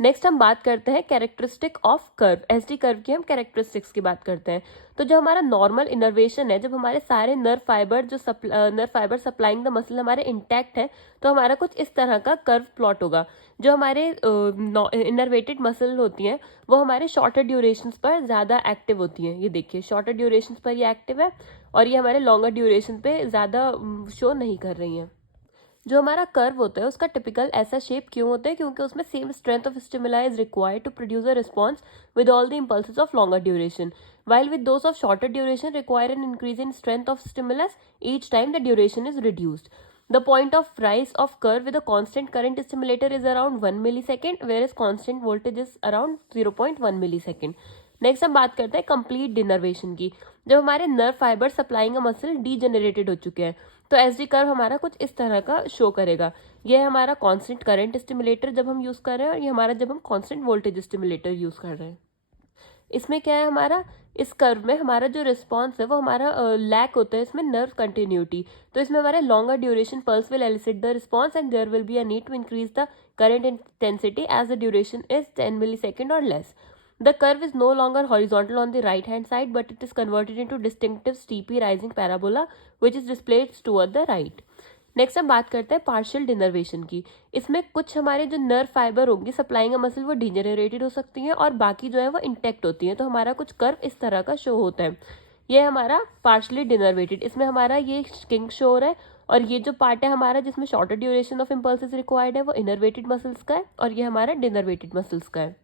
Next हम बात करते हैं characteristic of curve. SD curve की हम कैरेक्टरिस्टिक्स की बात करते हैं। तो जो हमारा नॉर्मल इनर्वेशन है, जब हमारे सारे nerve fibre nerve fibre supplying the muscle हमारे इंटैक्ट है, तो हमारा कुछ इस तरह का कर्व प्लॉट होगा। जो हमारे इनर्वेटेड मसल होती हैं वो हमारे शॉर्टर ड्यूरेशंस पर ज़्यादा एक्टिव होती हैं। ये देखिए शॉर्टर ड्यूरेशंस पर ये एक्टिव है और ये हमारे लॉन्गर ड्यूरेशन पे ज़्यादा शो नहीं कर रही हैं। जो हमारा कर्व होता है उसका टिपिकल ऐसा शेप क्यों होता है? क्योंकि उसमें same strength of stimuli is required to produce a response with all the impulses of longer duration, while with those of shorter duration require an increase in strength of stimulus each time the duration is reduced. The point of rise of curve with a constant current stimulator is around 1 millisecond, whereas constant voltage is around 0.1 millisecond. Next हम बात करते हैं complete denervation की। जब हमारे nerve fibre supplying a muscle degenerated हो चुके हैं, तो एसडी कर्व हमारा कुछ इस तरह का शो करेगा। ये है हमारा कांस्टेंट करंट स्टिमुलेटर जब हम यूज़ कर रहे हैं, और ये हमारा जब हम कांस्टेंट वोल्टेज स्टिमुलेटर यूज़ कर रहे हैं। इसमें क्या है हमारा, इस कर्व में हमारा जो रिस्पॉन्स है वो हमारा लैक होता है इसमें नर्व कंटिन्यूटी। तो इसमें हमारे longer duration pulse will elicit the response and there will be a need to increase the current intensity as the duration is 10 millisecond और less. The curve is no longer horizontal on the right hand side, but it is converted into distinctive steeply rising parabola which is displayed toward the right. Next हम बात करते हैं partial denervation की। इसमें कुछ हमारे जो नर्व फाइबर होंगी सप्लाइंग मसल वो डिजेनरेटेड हो सकती हैं और बाकी जो है वो इंटेक्ट होती हैं। तो हमारा कुछ कर्व इस तरह का शो होता है। ये हमारा पार्शियली डिनर्वेटेड, इसमें हमारा ये किंग शो हो रहा है और ये जो पार्ट है हमारा जिसमें shorter duration of impulses required है वो इनर्वेटेड मसल्स का है और ये हमारा डिनर्वेटेड मसल्स का है.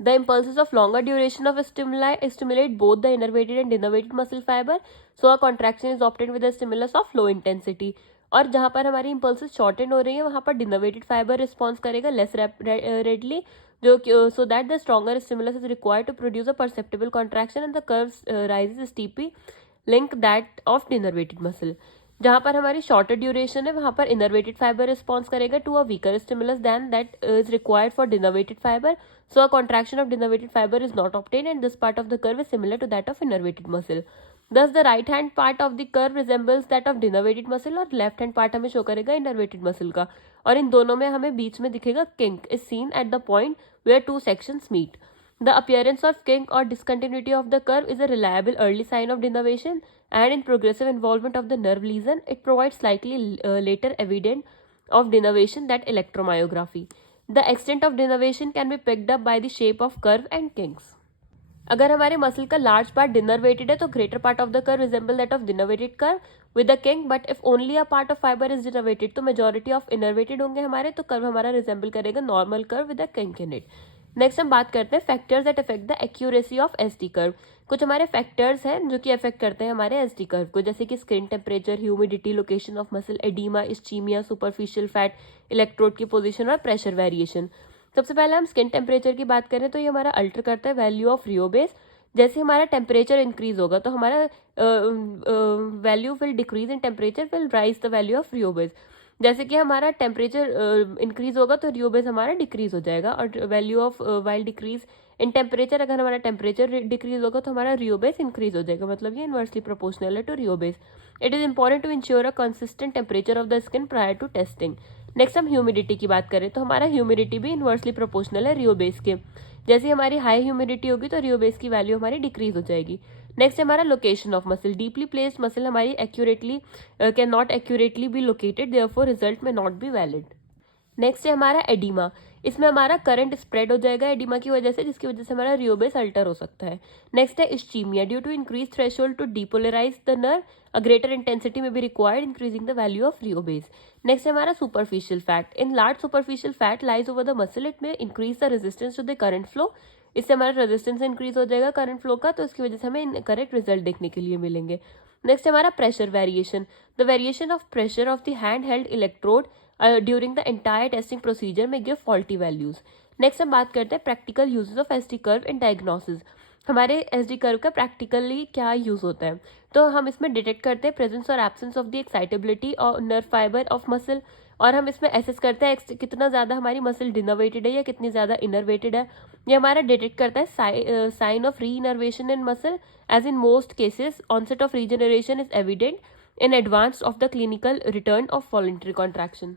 The impulses of longer duration of stimuli stimulate both the innervated and denervated muscle fiber, so a contraction is obtained with a stimulus of low intensity. और जहाँ पर हमारी इम्पल्सेस शॉर्टन हो रही है वहाँ पर डिनर्वेटेड फाइबर रिस्पॉन्स करेगा लेस रेडली, जो so that the stronger stimulus is required to produce a perceptible contraction and the curve rises steeply like that of denervated muscle. जहाँ पर हमारी शॉर्टर ड्यूरेशन है वहाँ पर इनर्वेटेड फाइबर रिस्पॉन्स करेगा to a weaker stimulus than that is required for denervated fibre, so a contraction of denervated fiber is not obtained and this part of the curve is similar to that of innervated muscle. Thus the right hand part of the curve resembles that of denervated muscle और left hand part हमें show करेगा innervated muscle का, और इन दोनों में हमें बीच में दिखेगा kink is seen at the point where two sections meet. The appearance of kink or discontinuity of the curve is a reliable early sign of denervation, and in progressive involvement of the nerve lesion it provides slightly later evidence of denervation, that electromyography. The extent of denervation can be picked up by the shape of curve and kinks. अगर हमारे muscle का large part denervated है तो greater part of the curve resemble that of denervated curve with a kink, but if only a part of fibre is denervated तो majority of innervated होंगे हमारे, तो curve हमारा रिजेंबल करेगा normal curve with a kink in it. Next हम बात करते हैं factors that affect the accuracy of SD curve. कुछ हमारे फैक्टर्स हैं जो कि अफेक्ट करते हैं हमारे एसडी कर्व को, जैसे कि skin temperature, humidity, location of muscle, oedema, ischaemia, superficial fat, electrode की पोजीशन और प्रेशर वेरिएशन. सबसे पहले हम स्किन टेम्परेचर की बात करें तो ये हमारा अल्टर करता है वैल्यू ऑफ रियोबेस. जैसे हमारा टेम्परेचर इंक्रीज होगा तो हमारा value will decrease in temperature will rise the value of rheobase. जैसे कि हमारा टेम्परेचर इंक्रीज होगा तो रियोबेस हमारा डिक्रीज हो जाएगा, और value of while decrease in temperature, अगर हमारा टेम्परेचर डिक्रीज होगा तो हमारा रियोबेस इंक्रीज हो जाएगा, मतलब ये इनवर्सली प्रोपोर्शनल है to rheobase. It is important to ensure a consistent temperature of the skin prior to testing. Next हम ह्यूमिडिटी की बात करें तो हमारा ह्यूमिडिटी भी इनवर्सली प्रोपोर्शनल है रियोबेस के. जैसे हमारी हाई ह्यूमिडिटी होगी तो रियोबेस की वैल्यू हमारी डिक्रीज हो जाएगी. नेक्स्ट हमारा location of muscle. Deeply placed muscle हमारी accurately can not accurately be located, therefore result में नॉट बी वैलिड. नेक्स्ट है हमारा एडिमा. इसमें हमारा करंट स्प्रेड हो जाएगा एडिमा की वजह से, जिसकी वजह से हमारा रियोबेस अल्टर हो सकता है. नेक्स्ट है ischaemia. Due to increase threshold to depolarise the nerve a greater intensity may be required increasing the value of rheobase. Next है हमारा superficial fat. In large superficial fat lies over the muscle, it may increase the resistance to the current flow. इससे हमारा resistance increase हो जाएगा current flow का, तो इसकी वजह से हमें करेक्ट रिजल्ट देखने के लिए मिलेंगे. नेक्स्ट हमारा pressure variation. The variation of pressure of the hand held electrode during the entire testing procedure में गिव फॉल्टी वैल्यूज. नेक्स्ट हम बात करते हैं practical uses of SD curve in diagnosis. हमारे एसडी कर्व का प्रैक्टिकली क्या use होता है, तो हम इसमें डिटेक्ट करते हैं प्रेजेंस और एब्सेंस ऑफ द एक्साइटेबिलिटी और नर्व फाइबर ऑफ मसल, और हम इसमें एसेस करते हैं कितना ज़्यादा हमारी मसल डिनर्वेटेड है या कितनी ज़्यादा इनर्वेटेड है. ये हमारा डिटेक्ट करता है sign of reinnervation in muscle. As in most cases onset of regeneration is evident in advance of the clinical return of voluntary contraction.